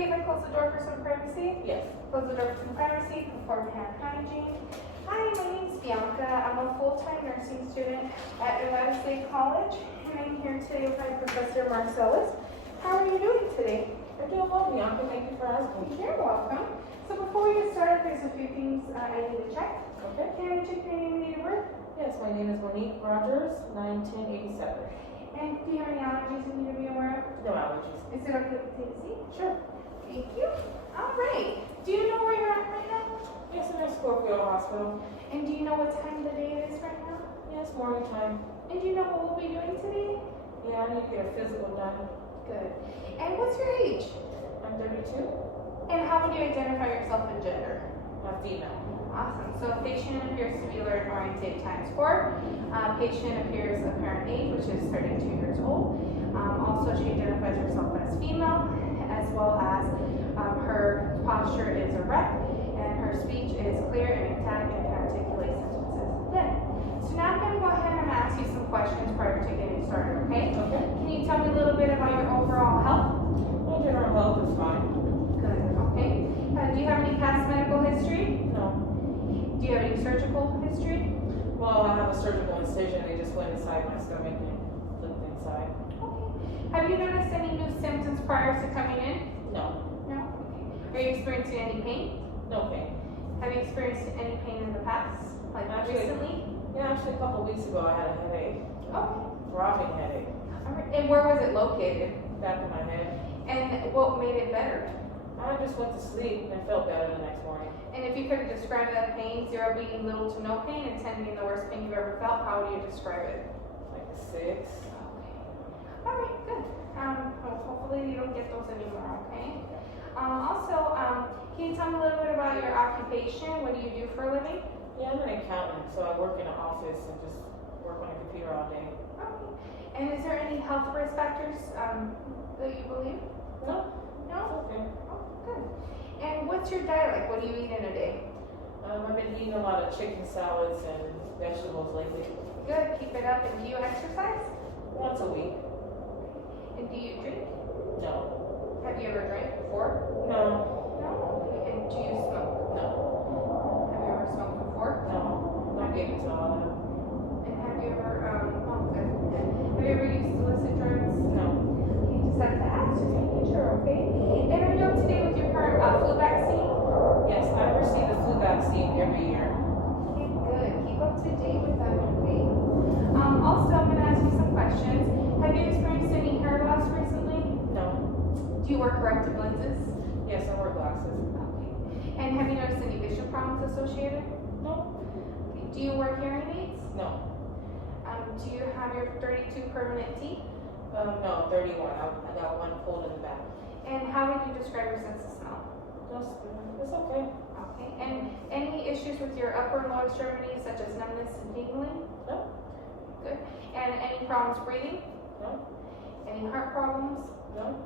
okay if I close the door for some privacy? Yes. Close the door for some privacy, perform hand hygiene. Hi, my name is Bianca. I'm a full-time nursing student at Nevada State College, and I'm here today with my Professor Marcellus. How are you doing today? I'm doing well, Bianca. Thank you for asking. You're welcome. So before we get started, there's a few things I need to check. Okay. Can I check your name and date of birth? Yes, my name is Monique Rogers, 9/10/87. And do you have any allergies we need to be aware of? No allergies. Is it okay to take a seat? Sure. Thank you. All right. Do you know where you're at right now? Yes, I'm at Scorpio Hospital. And do you know what time of the day it is right now? Yes, morning time. And do you know what we'll be doing today? Yeah, I need to get a physical done. Good. And what's your age? I'm 32. And how would you identify yourself in gender? I'm female. Awesome. So patient appears to be alert oriented times 4. Patient appears apparent age, which is 32 years old. Also, she identifies herself as female, as well as her posture is erect, and her speech is clear and intact and can articulate sentences. Good. So now I'm going to go ahead and ask you some questions prior to getting started, okay? Okay. Can you tell me a little bit about your overall health? My general health is fine. Good. Okay. Do you have any past medical history? No. Do you have any surgical history? Well, I have a surgical incision. They just went inside my stomach and flipped inside. Okay. Have you noticed any new symptoms prior to coming in? No. No? Okay. Are you experiencing any pain? No pain. Have you experienced any pain in the past? Like recently? Yeah, actually a couple of weeks ago I had a headache. Okay. Throbbing headache. All right. And where was it located? Back of my head. And what made it better? I just went to sleep and felt better the next morning. And if you could describe that pain, 0 being little to no pain and 10 being the worst pain you've ever felt, how would you describe it? Like a 6. Okay. All right, good. Hopefully you don't get those anymore, okay? Can you tell me a little bit about your occupation? What do you do for a living? Yeah, I'm an accountant, so I work in an office and just work on a computer all day. Okay. And is there any health risk factors that you believe? No? No? Okay. Oh, good. And what's your diet like? What do you eat in a day? I've been eating a lot of chicken salads and vegetables lately. Good. Keep it up. And do you exercise? Once a week. And do you drink? No. Have you ever drank before? No. No? Okay. And do you smoke? No. Have you ever smoked before? No. Not getting to all that. And have you ever, good. Have you ever used illicit drugs? No. You just have to ask, just making sure, okay? And are you up to date with your current flu vaccine? Yes, I receive the flu vaccine every year. Okay, good. Keep up to date with that, okay? Also, I'm going to ask you some questions. Have you experienced any hair loss recently? No. Do you wear corrective lenses? Yes, I wear glasses. Okay. And have you noticed any vision problems associated? No. Okay. Do you wear hearing aids? No. Do you have your 32 permanent teeth? No, 31. I got one pulled in the back. And how would you describe your sense of smell? It's okay. Okay. And any issues with your upper and lower extremities, such as numbness and tingling? No. Good. And any problems breathing? No. Any heart problems? No.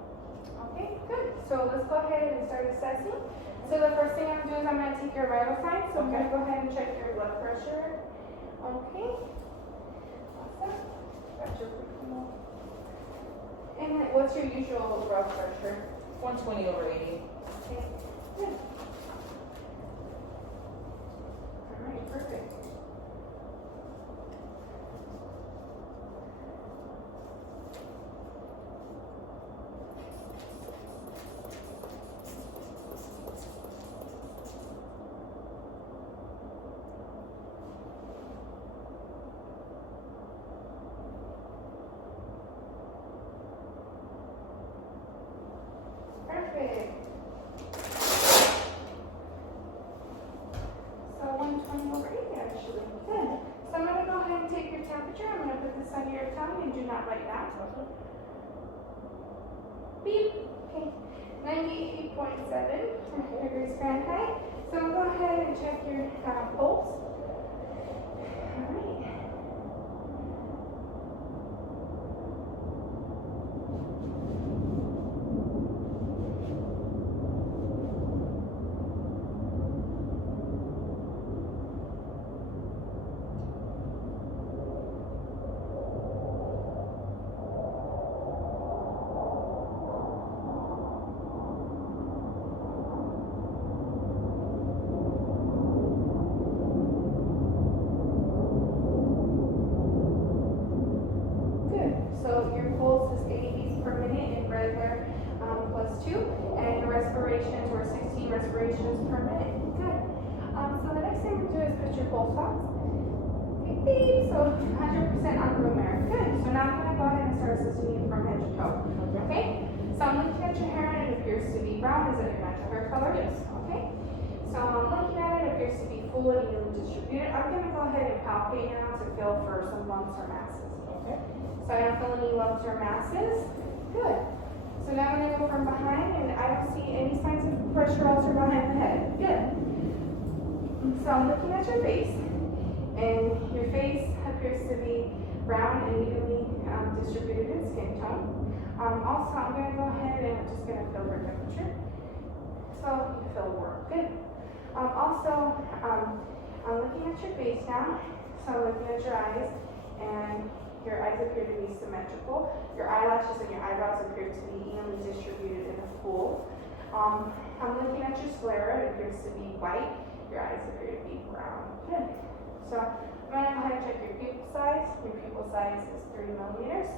Okay, good. So let's go ahead and start assessing. So the first thing I'm going to do is I'm going to take your vital signs. So I'm going to go ahead and check your blood pressure. Okay. Awesome. Got your personal. And then what's your usual blood pressure? 120/80. Okay. Good. All right, perfect. Perfect. So 120/80 actually. Good. So I'm going to go ahead and take your temperature. I'm going to put this under your tongue and do not write down. Beep. Okay. 98.7 degrees Fahrenheit. So I'm going to go ahead and check your pulse. All right. So your pulse is 80 beats per minute in regular +2, and your respirations were 16 respirations per minute. Good. So the next thing we're going to do is put your pulse box. Beep, beep. So 100% on room air. Good. So now I'm going to go ahead and start assessing you from head to toe. Okay? So I'm looking at your hair and it appears to be brown. Is that your natural hair color? Yes. Okay. So I'm looking at it, it appears to be full and evenly distributed. I'm going to go ahead and palpate now to feel for some lumps or masses. Okay. So I don't feel any lumps or masses. Good. So now I'm going to go from behind, and I don't see any signs of pressure ulcer behind the head. Good. So I'm looking at your face, and your face appears to be brown and evenly distributed in skin tone. Also, I'm going to go ahead and I'm just going to feel your temperature. So you feel warm. Good. Also, I'm looking at your face now. So I'm looking at your eyes, and your eyes appear to be symmetrical. Your eyelashes and your eyebrows appear to be evenly distributed in a pool. I'm looking at your sclera. It appears to be white. Your eyes appear to be brown. Good. So I'm going to go ahead and check your pupil size. Your pupil size is 3 millimeters.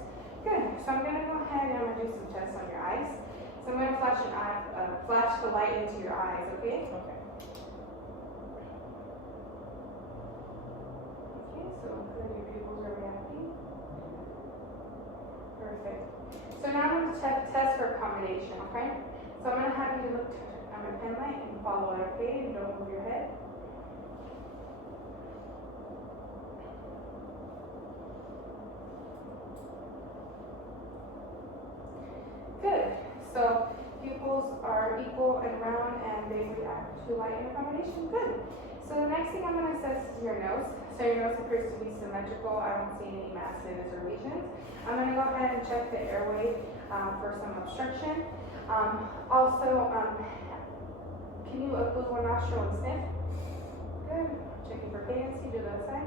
Good. So I'm going to go ahead and I'm going to do some tests on your eyes. So I'm going to flash the light into your eyes, okay? Okay. Okay, so good. Your pupils are reacting. Perfect. So now I'm going to test for accommodation, okay? So I'm going to have you look at my pen light and follow it, okay? And don't move your head. Good. So pupils are equal and round and they react to light and accommodation. Good. So the next thing I'm going to assess is your nose. So your nose appears to be symmetrical. I don't see any masses or lesions. I'm going to go ahead and check the airway for some obstruction. Can you open one nostril and sniff? Good. Checking for patency, do that side.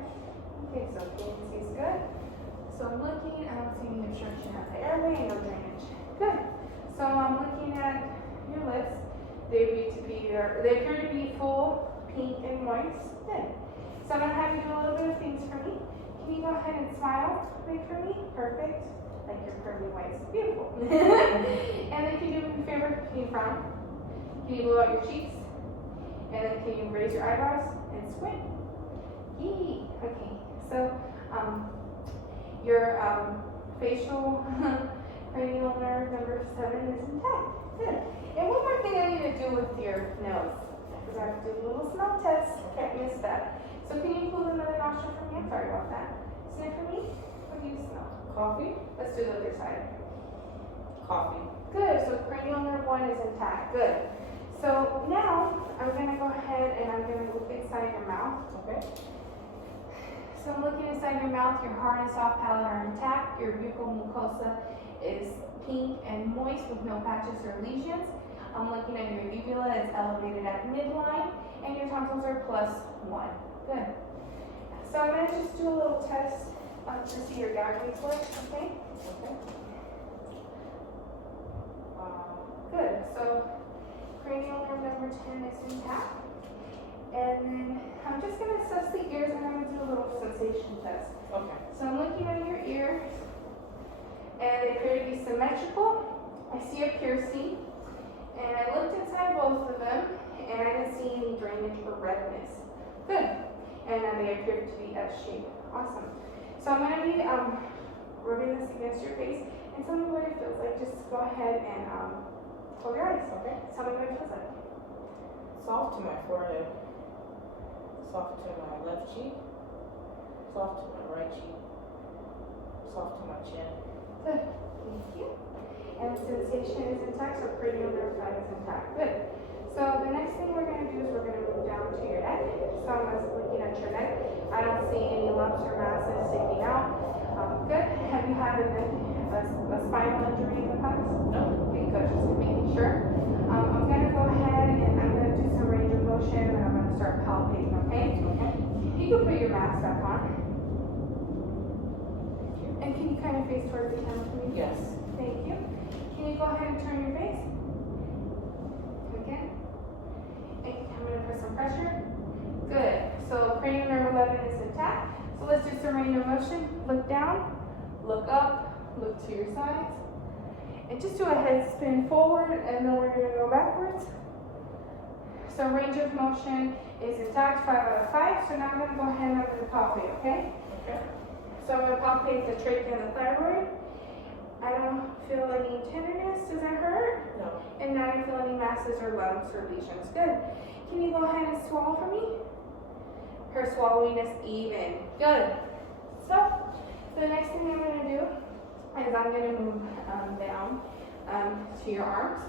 Okay, so patency is good. So I'm looking, I don't see any obstruction at the airway and no drainage. Good. So I'm looking at your lips. They appear to be full, pink, and moist. Good. So I'm going to have you do a little bit of things for me. Can you go ahead and smile right for me? Perfect. Like your pearly whites. Beautiful. And then can you do me a favor? Can you frown? Can you blow out your cheeks? And then can you raise your eyebrows and squint? Yee. Okay. So your facial cranial nerve number 7 is intact. Good. And one more thing I need to do with your nose. Because I have to do a little smell test. Can't miss that. So can you pull another nostril for me? I'm sorry about that. Sniff for me. What do you smell? Coffee. Let's do the other side. Coffee. Good. So cranial nerve 1 is intact. Good. So now I'm going to go ahead and I'm going to look inside your mouth. Okay. So I'm looking inside your mouth. Your hard and soft palate are intact. Your buccal mucosa is pink and moist with no patches or lesions. I'm looking at your uvula. It's elevated at midline, and your tonsils are +1. Good. So I'm going to just do a little test to see your gag reflex, okay? Okay. Good. So cranial nerve number 10 is intact. And then I'm just going to assess the ears and I'm going to do a little sensation test. Okay. So I'm looking at your ears and they appear to be symmetrical. I see a piercing and I looked inside both of them and I didn't see any drainage or redness. Good. And they appear to be S-shaped. Awesome. So I'm going to be rubbing this against your face and tell me what it feels like. Just go ahead and close your eyes. Okay. Tell me what it feels like. Soft to my forehead. Soft to my left cheek. Soft to my right cheek. Soft to my chin. Good. Thank you. And the sensation is intact, so cranial nerve 5 is intact. Good. So the next thing we're going to do is we're going to move down to your neck. So I'm just looking at your neck. I don't see any lumps or masses sticking out. Good. Have you had a spinal injury in the past? No. Okay, good. Just making sure. I'm going to go ahead and I'm going to do some range of motion and I'm going to start palpating, okay? Okay. You can put your mask back on. And can you kind of face towards the camera for me? Yes. Thank you. Can you go ahead and turn your face? Again. And I'm going to put some pressure. Good. So cranial nerve 11 is intact. So let's do some range of motion. Look down, look up, look to your sides. And just do a head spin forward, and then we're gonna go backwards. So range of motion is intact, 5 out of 5. So now I'm gonna go ahead and I'm gonna palpate, okay? Okay. So I'm gonna palpate the trachea and the thyroid. I don't feel any tenderness, does that hurt? No. And now I don't feel any masses or lumps or lesions. Good. Can you go ahead and swallow for me? Her swallowing is even. Good. So the next thing I'm gonna do is I'm gonna move down to your arms.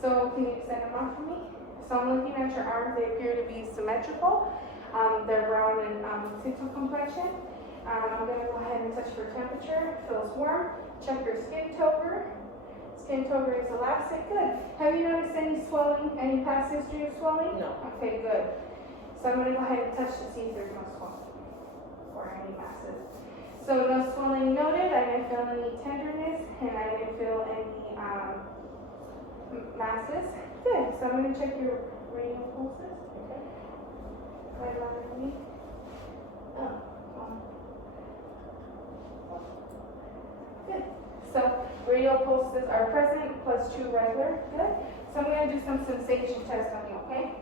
So can you extend them out for me? So I'm looking at your arms, they appear to be symmetrical. They're brown and sickle complexion. I'm gonna go ahead and touch your temperature, feels warm. Check your skin toner. Skin toner is elastic, good. Have you noticed any swelling, any past history of swelling? No. Okay, good. So I'm gonna go ahead and touch to see if there's no swelling or any masses. So no swelling noted, I didn't feel any tenderness, and I didn't feel any masses. Good, so I'm gonna check your radial pulses. Okay. Right on me. Oh, good. So radial pulses are present, plus 2 regular. Good. So I'm gonna do some sensation tests on you, okay?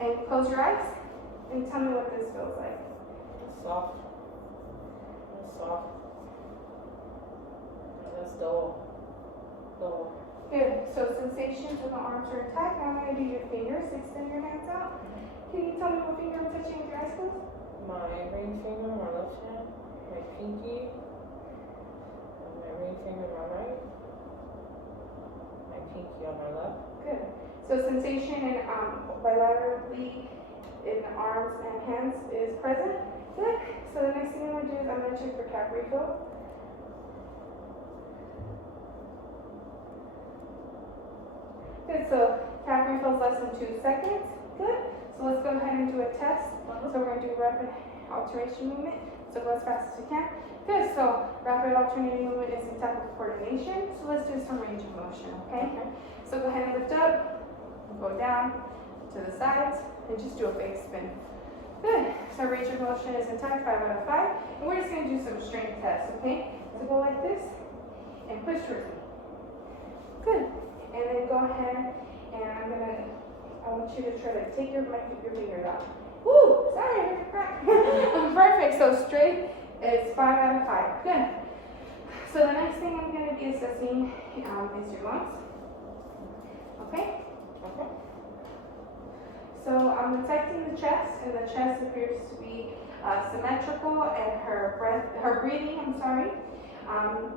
And close your eyes and tell me what this feels like. It's soft. It's soft. And it's dull. Dull. Good. So sensations in the arms are intact. Now I'm gonna do your fingers. Extend your hands out. Can you tell me what finger I'm touching with your eyes closed? My ring finger on my left hand, my pinky, and my ring finger on my right, my pinky on my left. Good. So sensation in bilaterally in the arms and hands is present. Good. So the next thing I'm gonna do is I'm gonna check for cap refill. Good. So cap refill is less than 2 seconds. Good. So let's go ahead and do a test. So we're gonna do rapid alternation movement. So go as fast as you can. Good. So rapid alternating movement is in type of coordination. So let's do some range of motion. Okay. So go ahead and lift up, go down to the sides, and just do a big spin. Good. So range of motion is intact, 5 out of 5. And we're just gonna do some strength tests, okay? So go like this and push towards me. Good. And then go ahead and I want you to try to take your fingers out. Woo! Sorry, I heard a crack. Perfect. So straight is 5 out of 5. Good. So the next thing I'm gonna be assessing is your lungs. Okay? Okay. So I'm detecting the chest, and the chest appears to be symmetrical, and her breathing,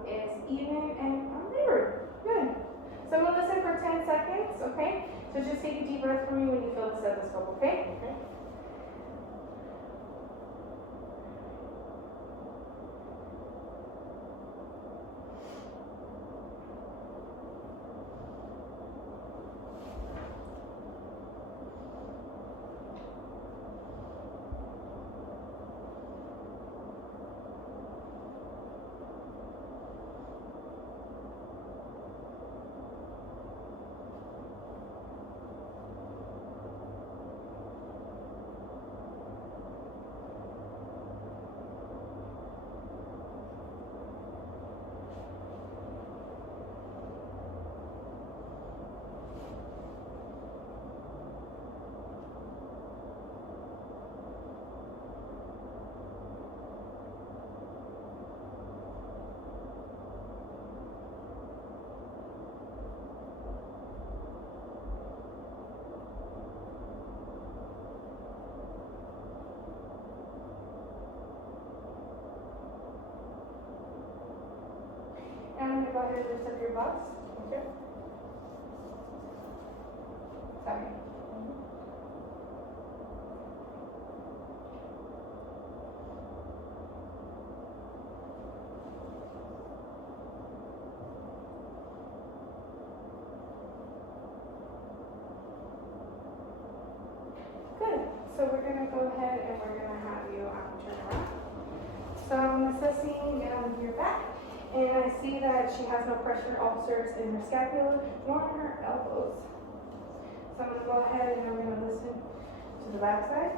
is even and unlabored. Good. So I'm gonna listen for 10 seconds, okay? So just take a deep breath for me when you feel the stethoscope, okay? Okay. And I'm gonna go ahead and lift up your butts. Okay. Sorry. Good. So we're gonna go ahead and we're gonna have you turn around. So I'm assessing your back, and I see that she has no pressure ulcers in her scapula nor in her elbows. So I'm gonna go ahead and I'm gonna listen to the back side.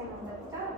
and lift up.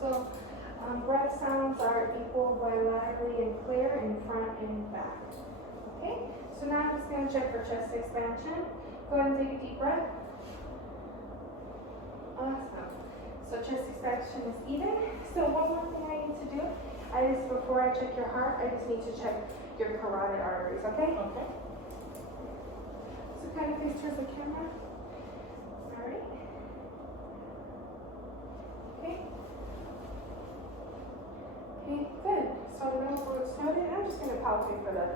So breath sounds are equal bilaterally and clear in front and back. Okay, so now I'm just going to check for chest expansion. Go ahead and take a deep breath. Awesome. So chest expansion is even. So one more thing I need to do, before I check your heart, I just need to check your carotid arteries, okay? Okay. So kind of face towards the camera. All right. Okay. Okay, good. So now we're started. I'm just going to palpate for the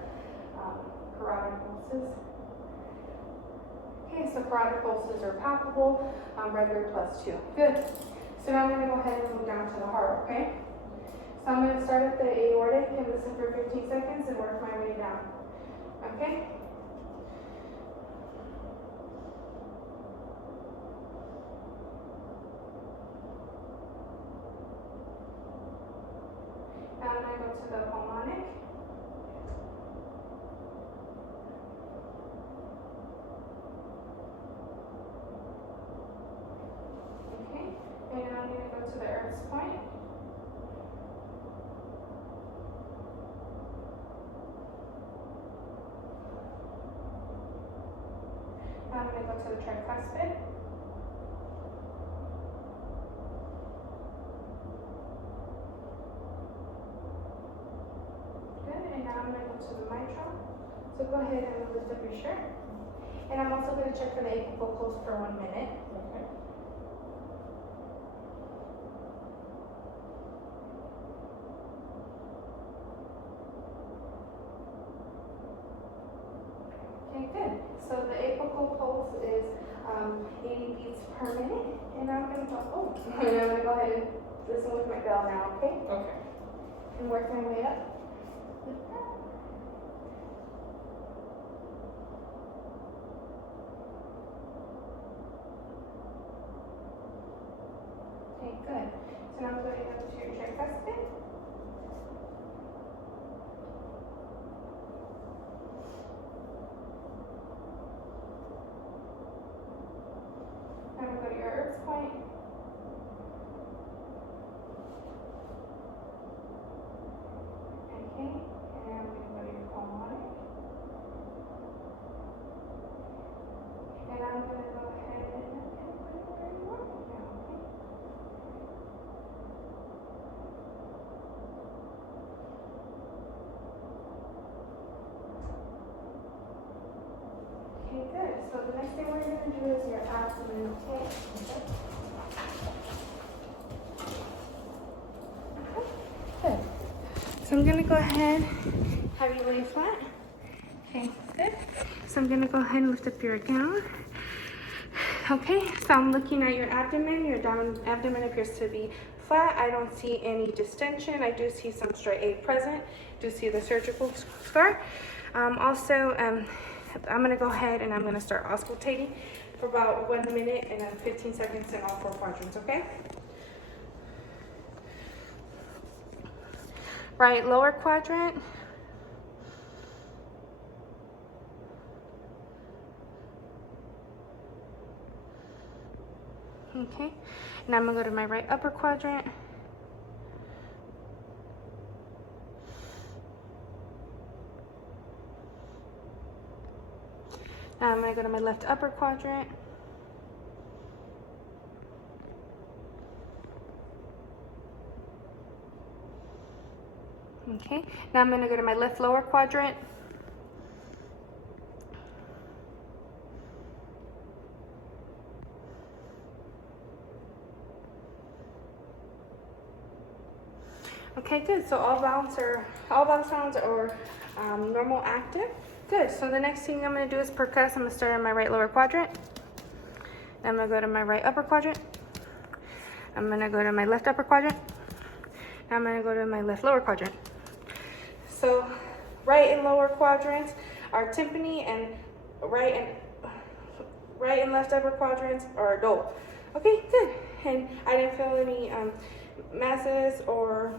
carotid pulses. Okay, so carotid pulses are palpable, regular +2. Good. So now I'm going to go ahead and move down to the heart, okay? So I'm going to start at the aortic and listen for 15 seconds and work my way down. Okay? Now I'm going to go to the pulmonic. Okay, and now I'm going to go to the Earth's point. Now I'm going to go to the tricuspid. And now I'm going to go to the mitral. So go ahead and lift up your shirt. And I'm also going to check for the apical pulse for 1 minute. Okay. Okay, good. So the apical pulse is 80 beats per minute. And I'm going to go, and I'm going to go ahead and listen with my bell now, okay? Okay. And work my way up. Lift up. Okay, good. So now I'm going up to your tricuspid. Now I'm going to go to your Earth's point. Okay, and now I'm going to go to your pulmonic. And I'm going to go ahead and put it where you want it now, okay? Okay, good. So the next thing we're going to do is your abdomen, okay? Good. So I'm going to go ahead, have you lay flat. Okay, good. So I'm going to go ahead and lift up your gown. Okay, so I'm looking at your abdomen. Your abdomen appears to be flat. I don't see any distension. I do see some striae present. Do see the surgical scar. I'm going to go ahead and I'm going to start auscultating for about 1 minute and then 15 seconds in all 4 quadrants, okay? Right lower quadrant. Okay, and I'm going to go to my right upper quadrant. Now I'm going to go to my left upper quadrant. Okay, now I'm gonna go to my left lower quadrant. Okay, good. So all vowel sounds are normal active. Good. So the next thing I'm going to do is percuss. I'm going to start in my right lower quadrant. I'm going to go to my right upper quadrant. I'm going to go to my left upper quadrant. Now I'm going to go to my left lower quadrant. So right and lower quadrants are timpani, and right and left upper quadrants are dole. Okay, good. And I didn't feel any masses or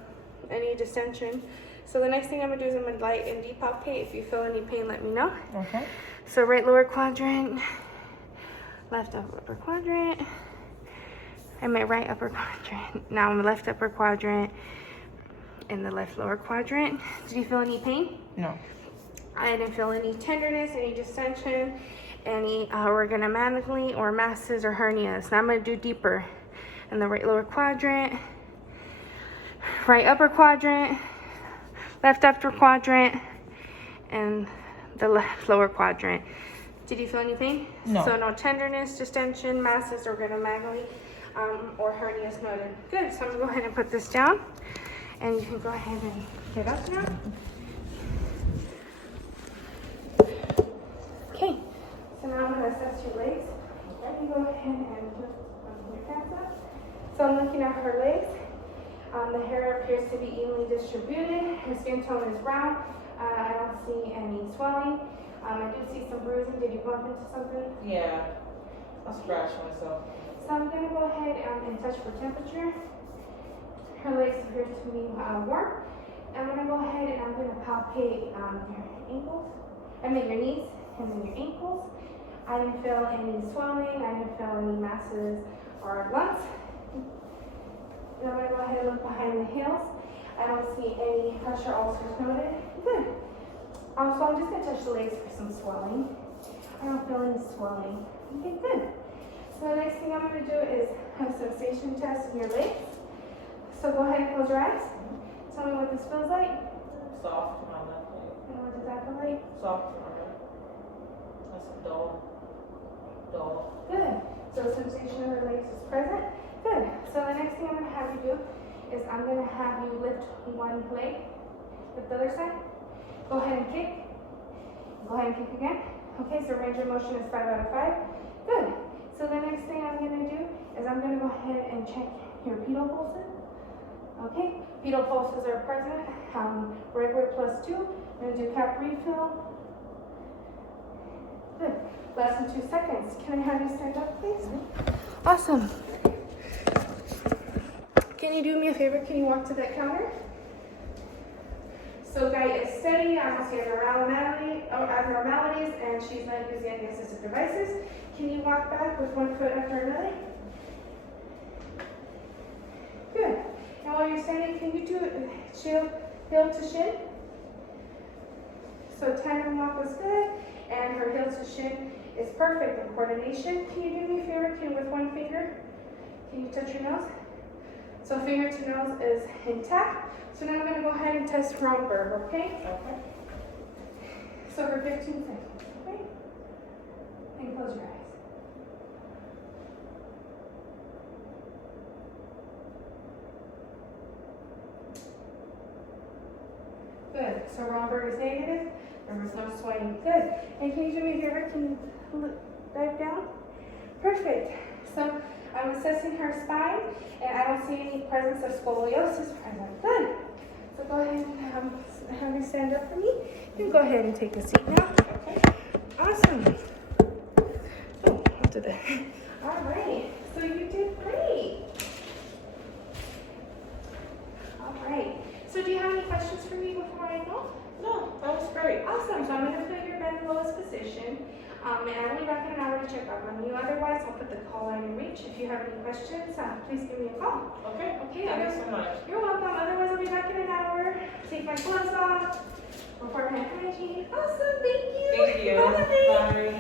any distension. So the next thing I'm gonna do is I'm gonna light and depalpate. If you feel any pain, let me know. Okay. So right lower quadrant, left upper quadrant, and my right upper quadrant. Now I'm left upper quadrant and the left lower quadrant. Did you feel any pain? No. I didn't feel any tenderness, any distension, any organomatically or masses or hernias. Now I'm gonna do deeper in the right lower quadrant, right upper quadrant, left upper quadrant, and the left lower quadrant. Did you feel any pain? No. So no tenderness, distension, masses, organomegaly, or hernias noted. Good. So I'm gonna go ahead and put this down, and you can go ahead and get up now. Okay. So now I'm gonna assess your legs. Let me go ahead and lift your hands up. So I'm looking at her legs. The hair appears to be evenly distributed. Her skin tone is brown. I don't see any swelling. I do see some bruising. Did you bump into something? Yeah. I scratched myself. So I'm going to go ahead and touch for temperature. Her legs appear to be warm. I'm going to go ahead and I'm going to palpate your ankles. I mean your knees and then your ankles. I didn't feel any swelling. I didn't feel any masses or lumps. And I'm going to go ahead and look behind the heels. I don't see any pressure ulcers noted. Good. So I'm just going to touch the legs for some swelling. I don't feel any swelling. Okay, good. So the next thing I'm going to do is a sensation test in your legs. So go ahead and close your eyes. Tell me what this feels like. Soft to my left leg. And what does that feel like? Soft to my right. That's dull. Dull. Good. So the sensation in the legs is present. Good. So the next thing I'm going to have you do is I'm going to have you lift one leg, lift the other side. Go ahead and kick. Go ahead and kick again. Okay, so range of motion is 5 out of 5. Good. So the next thing I'm going to do is I'm going to go ahead and check your pedal pulses. Okay, pedal pulses are present. Regular +2. I'm going to do cap refill. Good. Less than 2 seconds. Can I have you stand up, please? Awesome. Can you do me a favor? Can you walk to that counter? So Guy is steady. I don't see abnormalities, and she's not using any assistive devices. Can you walk back with one foot after another? Good. And while you're standing, can you do heel to shin? So tandem walk was good, and her heel to shin is perfect in coordination. Can you do me a favor? With one finger, can you touch your nose? So finger to nose is intact. So now I'm going to go ahead and test Romberg, okay? Okay. So for 15 seconds, okay? And close your eyes. Good. So Romberg is negative. There was no swelling. Good. And can you do me a favor? Can you dive down? Perfect. So I'm assessing her spine, and I don't see any presence of scoliosis present. Good. So go ahead and have you stand up for me. You can go ahead and take a seat now. Okay. Awesome. Oh, I'll do that. All right. So you did great. All right. So do you have any questions for me before I go? No, that was great. Awesome. So I'm going to put your bed in the lowest position. And I'll be back in an hour to check up on you. Otherwise, I'll put the call line in reach. If you have any questions, please give me a call. Okay. Okay. Thank you so much. You're welcome. Otherwise, I'll be back in an hour. Take my gloves off. Before my hygiene. Awesome. Thank you. Thank you. Bye. Bye.